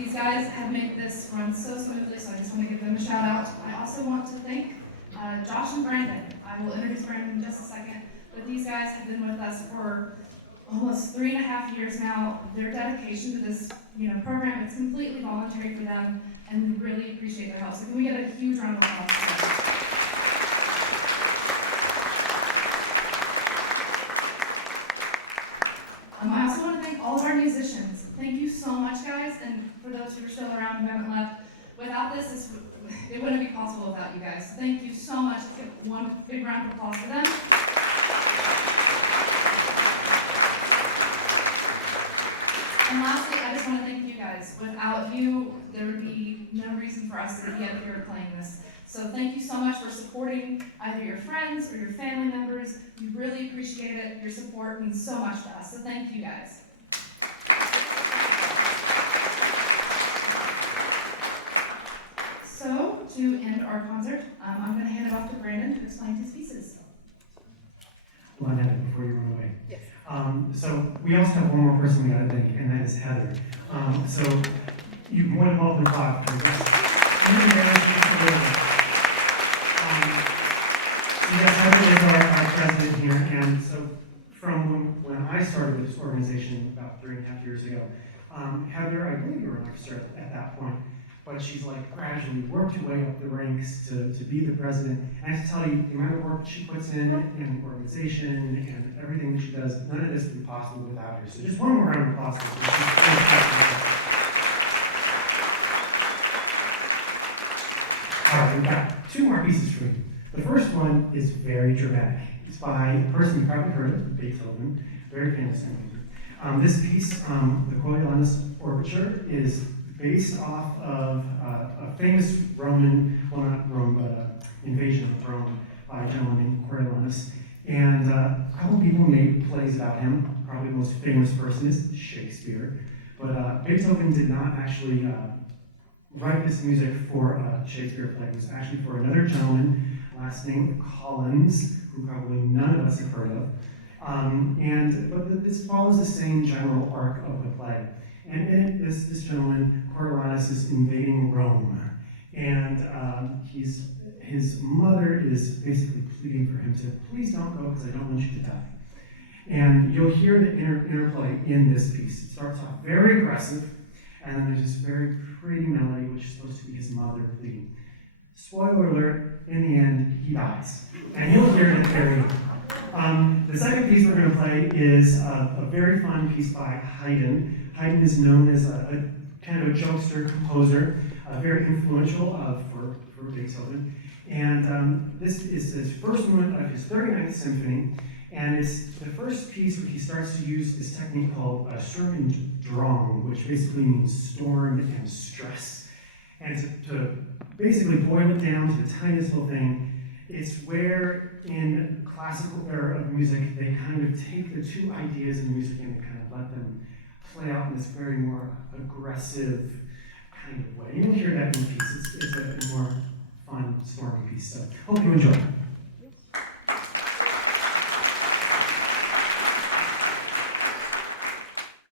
These guys have made this run so smoothly, so I just want to give them a shout out. I also want to thank Josh and Brandon. I will introduce Brandon in just a second, but these guys have been with us for almost 3.5 years now. Their dedication to this program is completely voluntary for them, and we really appreciate their help. So can we get a huge round of applause for them? I also want to thank all of our musicians. Thank you so much, guys, and for those who are still around and haven't left. Without this, it wouldn't be possible without you guys. Thank you so much. Let's give one big round of applause for them. And lastly, I just want to thank you guys. Without you, there would be no reason for us to be up here playing this. So thank you so much for supporting either your friends or your family members. We really appreciate it. Your support means so much to us. So thank you guys. So to end our concert, I'm going to hand it off to Brandon to explain his pieces. One minute before you run away. Yes. So we also have one more person we got to thank, and that is Heather. So you're more than welcome to clap. Yes, Heather is our president here, and so from when I started with this organization about 3.5 years ago, Heather, I believe you were an officer at that point, but she's like gradually worked her way up the ranks to be the president. And to tell you, the amount of work she puts in the organization and everything that she does, none of this would be possible without her. So just one more round of applause. All right, we've got 2 more pieces for you. The first one is very dramatic. It's by a person you probably heard of, Beethoven, very famous composer. This piece, the Coriolanus Overture, is based off of a famous Roman, well not Rome, but invasion of Rome by a gentleman named Coriolanus. And a couple people made plays about him. Probably the most famous person is Shakespeare. But Beethoven did not actually write this music for a Shakespeare play. It was actually for another gentleman, last name Collins, who probably none of us have heard of. But this follows the same general arc of the play. And in it, this gentleman, Coriolanus, is invading Rome. And his mother is basically pleading for him to, please don't go because I don't want you to die. And you'll hear the interplay in this piece. It starts off very aggressive, and then there's this very pretty melody, which is supposed to be his mother pleading. Spoiler alert, in the end, he dies. And you'll hear it at the very end. The second piece we're going to play is a very fun piece by Haydn. Haydn is known as a kind of a jokester composer, very influential for Beethoven. And this is his first movement of his 39th symphony, and it's the first piece where he starts to use this technique called Sturm und Drang, which basically means storm and stress. And to basically boil it down to the tiniest little thing, it's where in classical era of music they kind of take the 2 ideas in music and they kind of let them play out in this very more aggressive kind of way. You'll hear that in the piece. It's a more fun, stormy piece. So hope you enjoy it.